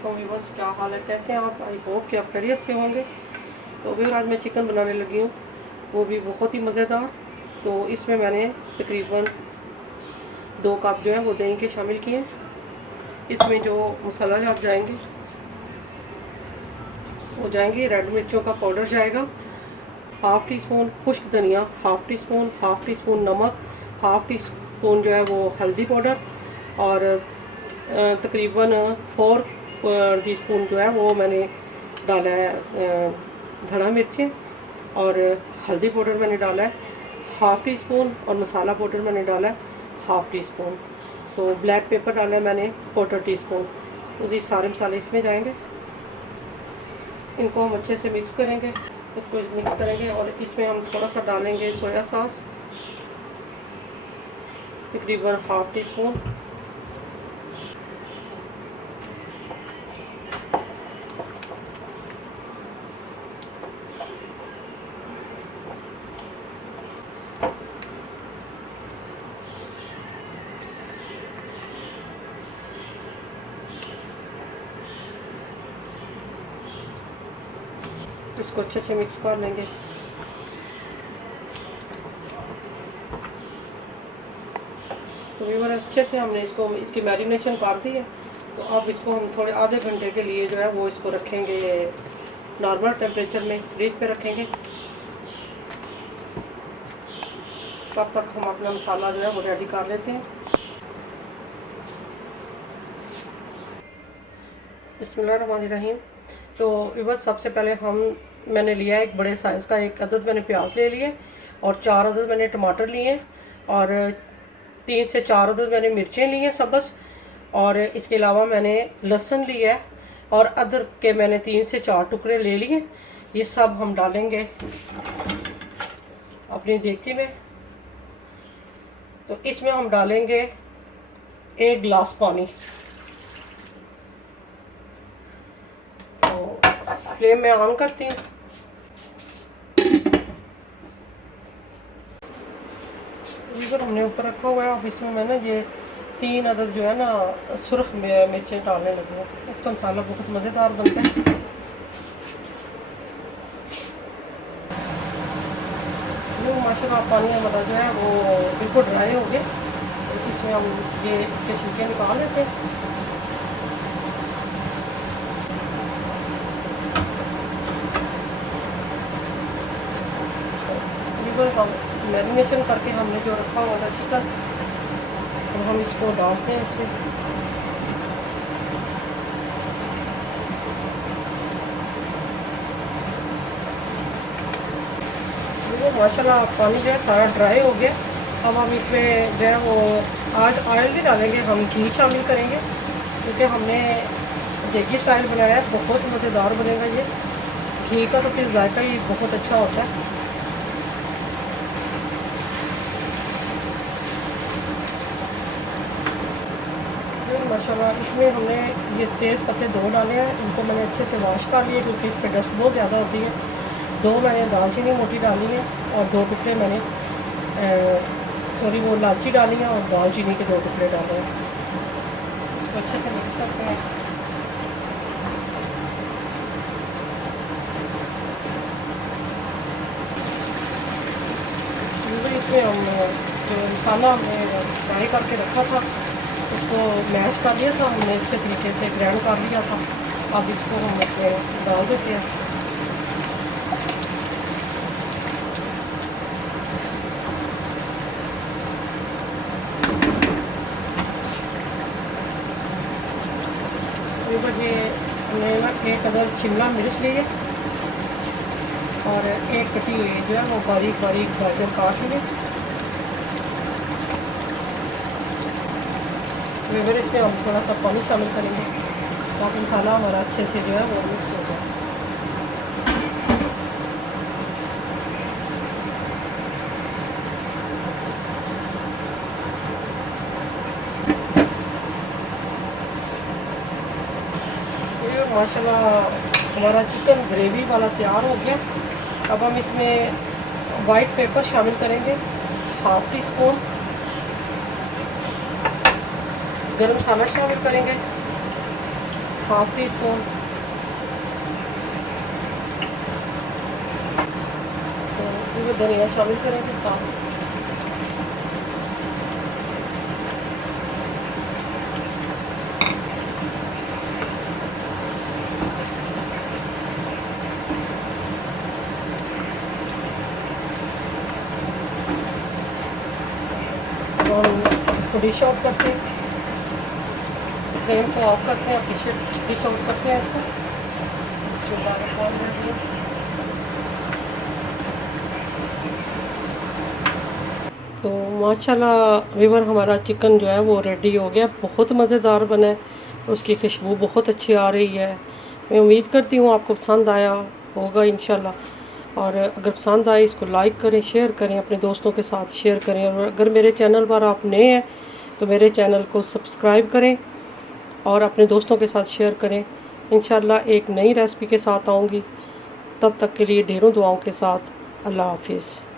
वालेकुम व्यूअर्स, क्या हाल है, कैसे हैं आप? आई होप कि आप खैरियत से होंगे। तो अभी आज मैं चिकन बनाने लगी हूँ, वो भी बहुत ही मज़ेदार। तो इसमें मैंने तकरीबन 2 कप जो है वो दही के शामिल किए। इसमें जो मसाला जात जाएंगे वो जाएंगे, रेड मिर्चों का पाउडर जाएगा, हाफ़ टी स्पून खुश्क धनिया, हाफ़ टी स्पून नमक, हाफ़ टी स्पून जो है वो हल्दी पाउडर, और तकरीबन 4 टीस्पून जो है वो मैंने डाला है धड़ा मिर्चें, और हल्दी पाउडर मैंने डाला है हाफ़ टी स्पून, और मसाला पाउडर मैंने डाला है हाफ़ टी स्पून। तो ब्लैक पेपर डाला है मैंने 1/4 टीस्पून। तो ये सारे मसाले इसमें जाएंगे। इनको हम अच्छे से मिक्स करेंगे, इसको मिक्स करेंगे, और इसमें हम थोड़ा सा डालेंगे सोया सॉस, तकरीबन हाफ़ टी स्पून। इसको अच्छे से मिक्स कर लेंगे। तो व्यूअर अच्छे से हमने इसकी मैरिनेशन कर दी है। तो अब इसको हम थोड़े आधे घंटे के लिए जो है वो इसको रखेंगे नॉर्मल टेम्परेचर में, फ्रिज पे रखेंगे। तब तक हम अपना मसाला जो है वो रेडी कर लेते हैं। बिस्मिल्लाहिर्रहमानिर्रहीम। तो बस सबसे पहले मैंने लिया एक बड़े साइज़ का 1 अदद मैंने प्याज ले लिए, और 4 अदद मैंने टमाटर लिए, और 3 से 4 अदद मैंने मिर्चें ली हैं सब्ज़, और इसके अलावा मैंने लहसुन लिया है, और अदरक के मैंने 3 से 4 टुकड़े ले लिए। ये सब हम डालेंगे अपनी देगची में। तो इसमें हम डालेंगे 1 गिलास पानी। तो फ्लेम में ऑन करती हूँ। लीवर हमने ऊपर रखा हुआ है। अब इसमें मैं ना ये 3 अदद जो है ना सुर्ख मिर्चें डालने लगी हूँ। इसका मसाला बहुत मज़ेदार बनता है। माशाल्लाह पानी हमारा जो है वो बिल्कुल ड्राई हो गया। इसमें हम ये इसके छिलके निकाल लेते हैं। हम मैरिनेशन करके हमने जो रखा हुआ था चिकन, तो हम इसको डालते हैं इसमें। माशाल्लाह पानी जो है सारा ड्राई हो गया। अब हम इसमें जो है वो आज ऑयल भी डालेंगे, हम घी शामिल करेंगे, क्योंकि हमने देगी स्टाइल बनाया है। बहुत मज़ेदार बनेगा ये। घी का तो फिर जायका ही बहुत अच्छा होता है। माशाल्लाह इसमें हमने ये तेज़ पत्ते 2 डाले हैं। इनको मैंने अच्छे से वॉश कर लिए, क्योंकि इस पर डस्ट बहुत ज़्यादा होती है। 2 मैंने दालचीनी मोटी डाली है, और 2 टुकड़े मैंने वो इलायची डाली है, और दालचीनी के 2 टुकड़े डाले हैं। इसको अच्छे से मिक्स करते हैं। इसमें हम जो मसाला हमने फ्राई करके रखा था उसको मैश कर लिया था हमने, अच्छे तरीके से ग्राइंड कर लिया था। अब इसको हम उसमें डाल देते हैं। ये हमने ना 1 अदद शिमला मिर्च ली है, और 1 कटी हुई जो है वो बारीक बारीक गाजर काट ली। फिर इसमें हम थोड़ा सा पानी शामिल करेंगे, ताकि मसाला हमारा अच्छे से जो है वो मिक्स हो जाए। माशाल्लाह हमारा चिकन ग्रेवी वाला तैयार हो गया। अब हम इसमें वाइट पेपर शामिल करेंगे, हाफ़ टी स्पून गरम मसाला शामिल करेंगे, हाफ टी स्पून। तो धनिया शामिल करेंगे साथ। और इसको डिश आउट करते हैं, फ्लेम को ऑफ करते हैं, डिश आउट करते हैं इसको। तो माशाल्लाह व्यूअर हमारा चिकन जो है वो रेडी हो गया, बहुत मज़ेदार बना है, उसकी खुशबू बहुत अच्छी आ रही है। मैं उम्मीद करती हूँ आपको पसंद आया होगा इंशाल्लाह। और अगर पसंद आए इसको लाइक करें, शेयर करें, अपने दोस्तों के साथ शेयर करें। और अगर मेरे चैनल पर आप नए हैं तो मेरे चैनल को सब्सक्राइब करें और अपने दोस्तों के साथ शेयर करें। इंशाल्लाह एक नई रेसिपी के साथ आऊँगी, तब तक के लिए ढेरों दुआओं के साथ अल्लाह हाफिज़।